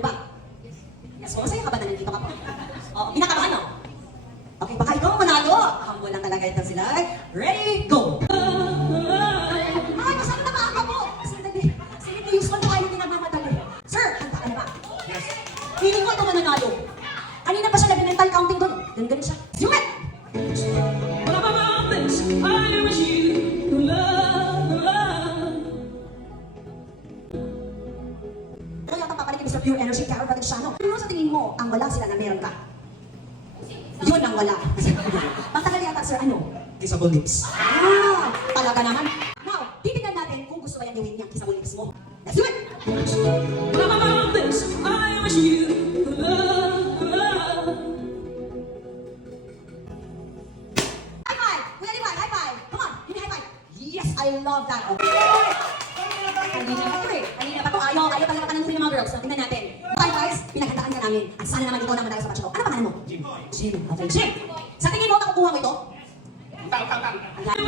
po ba? Yes po, masaya ka ba na nandito ka po? Oo, pinakabahan no? Okay, baka ikaw ang manalo. Humble lang talaga ito sila. Ready, go! Ay, masarap na maaga po! Sandali, usual na kayo hindi nagmamadali. Sir, handa ka na ba? Yes. Feeling ko ito mananalo. Kanina pa siya nag-mental counting doon. Ganun siya. Zoom it! Ito yata papalitin Mr. Pure Energy, Carol Valenciano. Ano sa tingin mo ang wala sila na meron ka? Yun ang wala. Pagtagal yata, sir, ano? Kissable lips. Ah, talaga naman. Now, titignan natin kung gusto ba yung gawin niyang kissable lips mo. Let's do it! High five! Kuya Liwan, high five! Come on, give me high five! Yes, I love that. Okay. Kanina pa to eh. Kanina pa to. Ayaw talaga pananurin ng mga girls. Tingnan natin. Bye guys, pinaghandaan ka namin. At sana naman ikaw naman tayo sa bachelor. Ano pangalan mo? Jim. Jim. Okay, Jim. Sa tingin mo, nakukuha mo ito? Tang. Ayan.